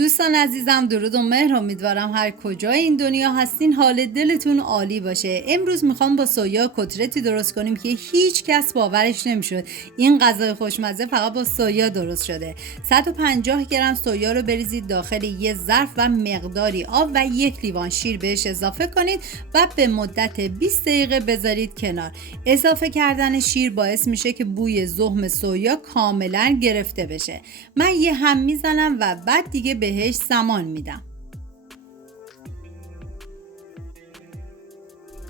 دوستان عزیزم، درود و مهر. امیدوارم هر کجای این دنیا هستین حال دلتون عالی باشه. امروز میخوام با سویا کتلتی درست کنیم که هیچ کس باورش نمیشد این غذای خوشمزه فقط با سویا درست شده. 150 گرم سویا رو بریزید داخل یه ظرف و مقداری آب و 1 لیوان شیر بهش اضافه کنید و به مدت 20 دقیقه بذارید کنار. اضافه کردن شیر باعث میشه که بوی زخم سویا کاملا گرفته بشه. من یه هم میزنم و بعد دیگه بهش زمان میدم.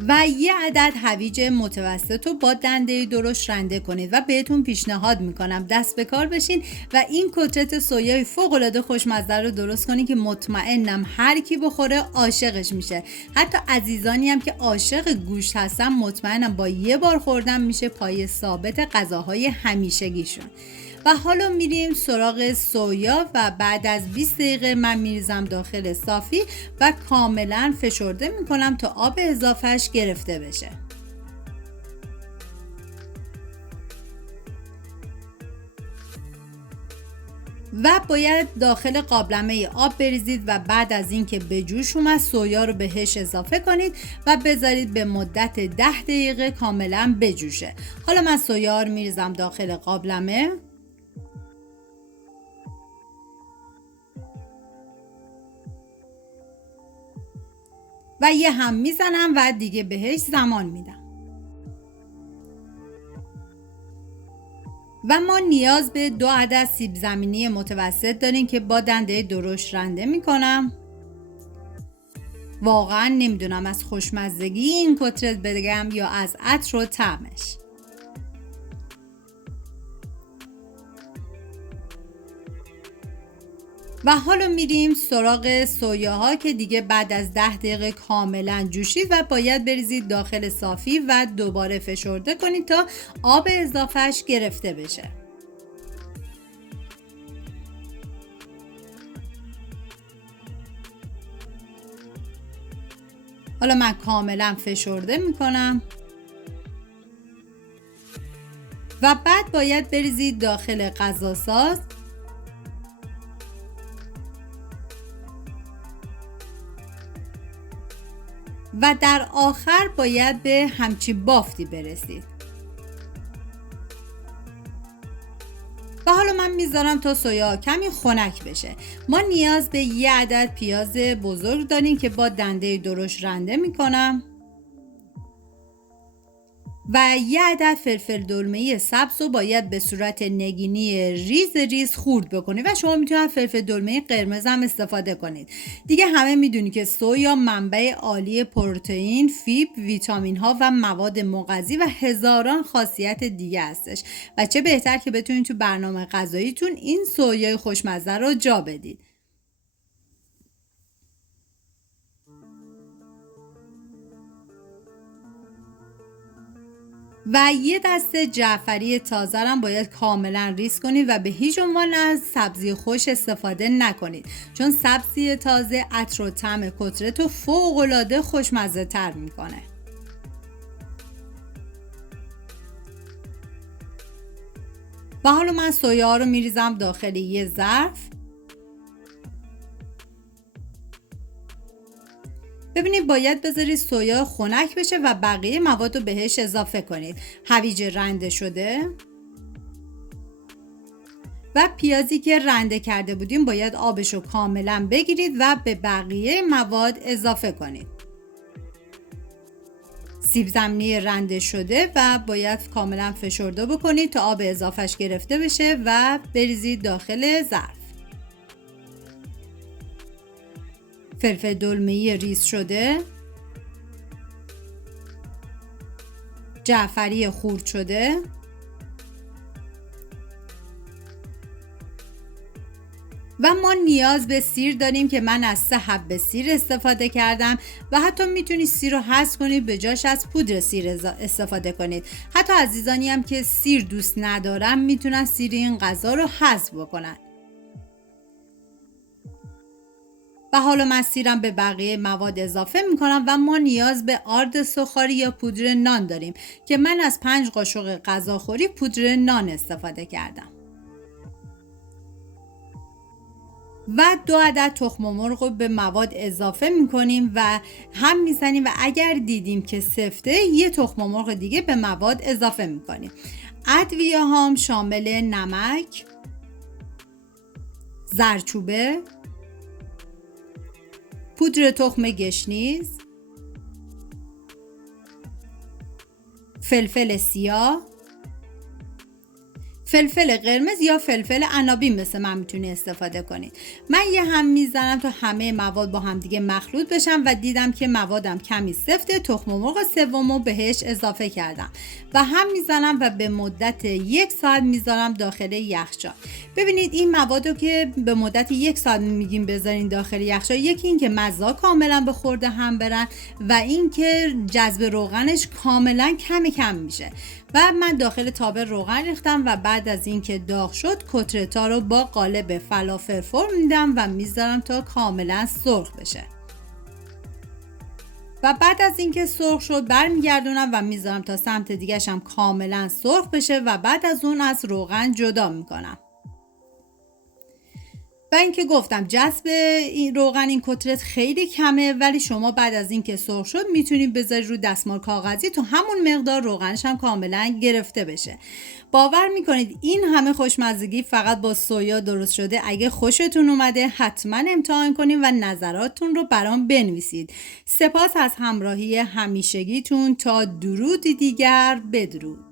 و یه عدد هویج متوسط رو با دنده درشت رنده کنید و بهتون پیشنهاد میکنم دست به کار بشین و این کتلت سویای فوق العاده خوشمزه رو درست کنید که مطمئنم هر کی بخوره عاشقش میشه. حتی عزیزانی هم که عاشق گوشت هستن مطمئنم با یه بار خوردن میشه پای ثابت غذاهای همیشگیشون. و حالا میریم سراغ سویا و بعد از 20 دقیقه من میریزم داخل صافی و کاملا فشرده میکنم تا آب اضافهش گرفته بشه. و باید داخل قابلمه آب بریزید و بعد از اینکه به جوش اومد سویا رو بهش اضافه کنید و بذارید به مدت 10 دقیقه کاملا بجوشه. حالا من سویا رو میریزم داخل قابلمه و یه هم میزنم و دیگه بهش زمان میدم. و ما نیاز به 2 عدد سیب زمینی متوسط داریم که با دنده درشت رنده میکنم. واقعا نمیدونم از خوشمزگی این کتلت بگم یا از عطر و طعمش. و حالا میریم سراغ سویاها که دیگه بعد از 10 دقیقه کاملا جوشید و باید بریزید داخل صافی و دوباره فشرده کنید تا آب اضافهش گرفته بشه. حالا من کاملا فشرده میکنم و بعد باید بریزید داخل غذاساز و در آخر باید به همچین بافتی برسید. و حالا من میذارم تا سویا کمی خنک بشه. ما نیاز به یه عدد پیاز بزرگ داریم که با دنده درشت رنده میکنم و یه عدد فلفل دلمه‌ای سبز رو باید به صورت نگینی ریز ریز خورد بکنید و شما میتونید فلفل دلمه قرمز هم استفاده کنید. دیگه همه میدونید که سویا منبع عالی پروتئین، فیبر، ویتامین ها و مواد مغذی و هزاران خاصیت دیگه هستش و چه بهتر که بتونید تو برنامه غذاییتون این سویای خوشمزه رو جا بدید. و یه دسته جعفری تازه هم باید کاملا ریز کنید و به هیچ عنوان از سبزی خوش استفاده نکنید چون سبزی تازه عطر و طعم کتلت رو فوق العاده خوشمزه تر میکنه. و حالا من سویا رو میریزم داخل یه ظرف. ببینید باید بذارید سویا خنک بشه و بقیه مواد رو بهش اضافه کنید. هویج رنده شده و پیازی که رنده کرده بودیم باید آبش رو کاملا بگیرید و به بقیه مواد اضافه کنید. سیب زمینی رنده شده و باید کاملا فشرده بکنید تا آب اضافهش گرفته بشه و بریزید داخل ظرف. فلفل دلمه‌ای ریز شده، جعفری خورد شده و ما نیاز به سیر داریم که من از 3 حبه سیر استفاده کردم و حتی میتونید سیر رو حذف کنید به جاش از پودر سیر استفاده کنید. حتی عزیزانی هم که سیر دوست ندارن میتونن سیر این غذا رو حذف بکنن. و حالا من سیرم به بقیه مواد اضافه میکنم و ما نیاز به آرد سوخاری یا پودر نان داریم که من از 5 قاشق غذاخوری پودر نان استفاده کردم. و 2 عدد تخم مرغ رو به مواد اضافه میکنیم و هم میزنیم و اگر دیدیم که سفته یه تخم مرغ دیگه به مواد اضافه میکنیم. ادویه هم شامل نمک، زردچوبه، پودر تخم گشنیز، فلفل سیاه، فلفل قرمز یا فلفل عنابی مثل من میتونی استفاده کنید. من یه هم میزنم تا همه مواد با هم دیگه مخلوط بشن و دیدم که موادم کمی سفته، تخم مرغ سومو بهش اضافه کردم و هم میزنم و به مدت 1 ساعت میذارم داخل یخچال. ببینید این موادو که به مدت 1 ساعت میگیم بذارین داخل یخچال، یکی این که مزه کاملا به خورده هم برن و این که جذب روغنش کاملا کم میشه. و من داخل تابه روغن ریختم و بعد از اینکه داغ شد کتلت‌ها رو با قالب فلافل فرم میدم و میذارم تا کاملا سرخ بشه. و بعد از اینکه سرخ شد برمیگردونم و میذارم تا سمت دیگه‌ش هم کاملا سرخ بشه و بعد از اون از روغن جدا میکنم. و اینکه گفتم جذب این روغن این کتلت خیلی کمه، ولی شما بعد از اینکه سرخ شد میتونید بذارید رو دستمال کاغذی تو همون مقدار روغنش هم کاملا گرفته بشه. باور میکنید این همه خوشمزگی فقط با سویا درست شده؟ اگه خوشتون اومده حتما امتحان کنید و نظراتتون رو برام بنویسید. سپاس از همراهی همیشگیتون، تا درودی دیگر، بدرود.